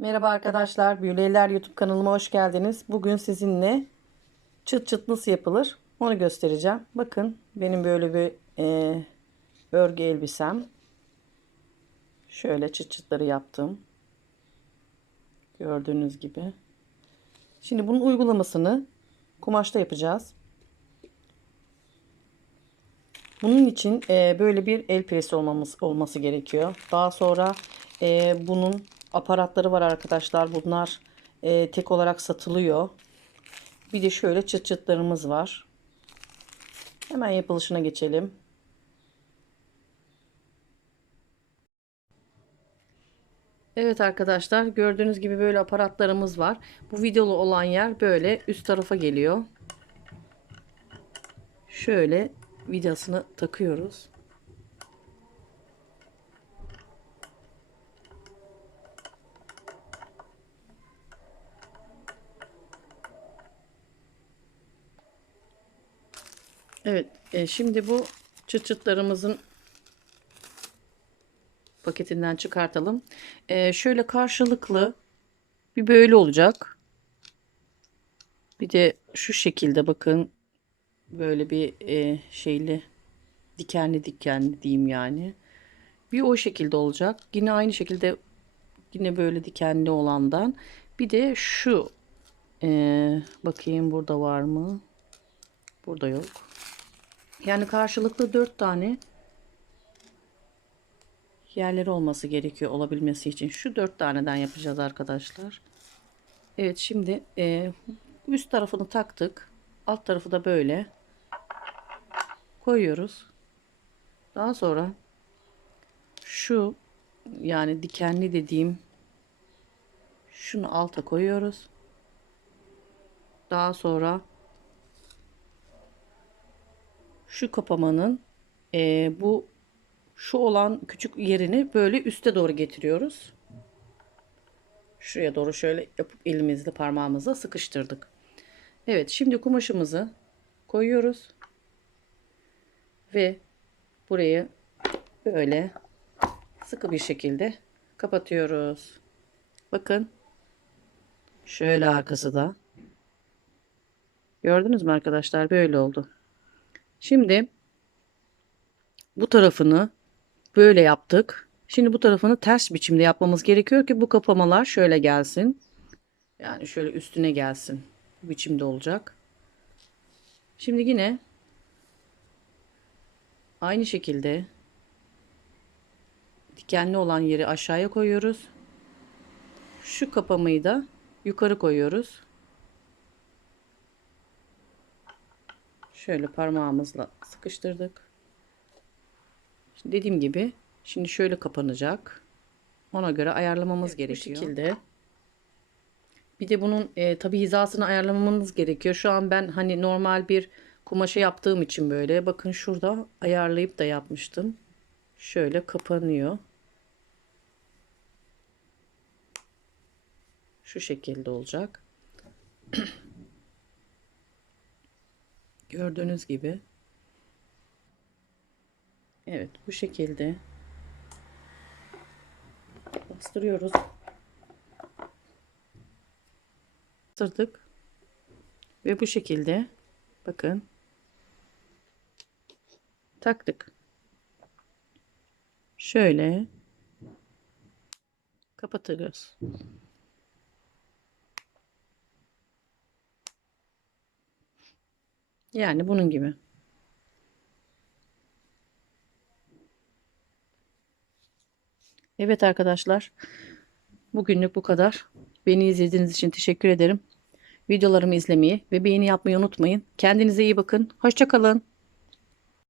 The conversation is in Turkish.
Merhaba arkadaşlar, Büyüleyler YouTube kanalıma hoş geldiniz. Bugün sizinle çıt çıt nasıl yapılır onu göstereceğim. Bakın benim böyle bir e, örgü elbisem. Şöyle çıt çıtları yaptım. Gördüğünüz gibi. Şimdi bunun uygulamasını kumaşta yapacağız. Bunun için e, böyle bir el presi olmamız olması gerekiyor. Daha sonra e, bunun aparatları var arkadaşlar. Bunlar e, tek olarak satılıyor. Bir de şöyle çıt çıtlarımız var. Hemen yapılışına geçelim. Evet arkadaşlar gördüğünüz gibi böyle aparatlarımız var. Bu videolu olan yer böyle üst tarafa geliyor. Şöyle vidasını takıyoruz. Evet, e, şimdi bu çıt çıtlarımızın paketinden çıkartalım. E, şöyle karşılıklı bir böyle olacak. Bir de şu şekilde bakın böyle bir e, şeyli dikenli dikenli diyeyim yani. Bir o şekilde olacak. Yine aynı şekilde yine böyle dikenli olandan. Bir de şu e, bakayım burada var mı? Burada yok. Yani karşılıklı dört tane yerleri olması gerekiyor olabilmesi için. Şu dört taneden yapacağız arkadaşlar. Evet şimdi e, üst tarafını taktık. Alt tarafı da böyle koyuyoruz. Daha sonra şu yani dikenli dediğim şunu alta koyuyoruz. Daha sonra şu kapamanın e, bu şu olan küçük yerini böyle üste doğru getiriyoruz. Şuraya doğru şöyle yapıp elimizle parmağımızla sıkıştırdık. Evet şimdi kumaşımızı koyuyoruz. Ve burayı böyle sıkı bir şekilde kapatıyoruz. Bakın. Şöyle arkası da. Gördünüz mü arkadaşlar? Böyle oldu. Şimdi bu tarafını böyle yaptık. Şimdi bu tarafını ters biçimde yapmamız gerekiyor ki bu kapamalar şöyle gelsin. Yani şöyle üstüne gelsin. Bu biçimde olacak. Şimdi yine aynı şekilde dikenli olan yeri aşağıya koyuyoruz. Şu kapamayı da yukarı koyuyoruz. Şöyle parmağımızla sıkıştırdık. Şimdi dediğim gibi şimdi şöyle kapanacak. Ona göre ayarlamamız evet, gerekiyor. Bu şekilde. Bir de bunun e, tabi hizasını ayarlamamız gerekiyor. Şu an ben hani normal bir kumaşa yaptığım için böyle. Bakın şurada ayarlayıp da yapmıştım. Şöyle kapanıyor. Şu şekilde olacak. Gördüğünüz gibi. Evet bu şekilde bastırıyoruz. Bastırdık. Ve bu şekilde bakın taktık. Şöyle kapatıyoruz. Yani bunun gibi. Evet arkadaşlar. Bugünlük bu kadar. Beni izlediğiniz için teşekkür ederim. Videolarımı izlemeyi ve beğeni yapmayı unutmayın. Kendinize iyi bakın. Hoşçakalın.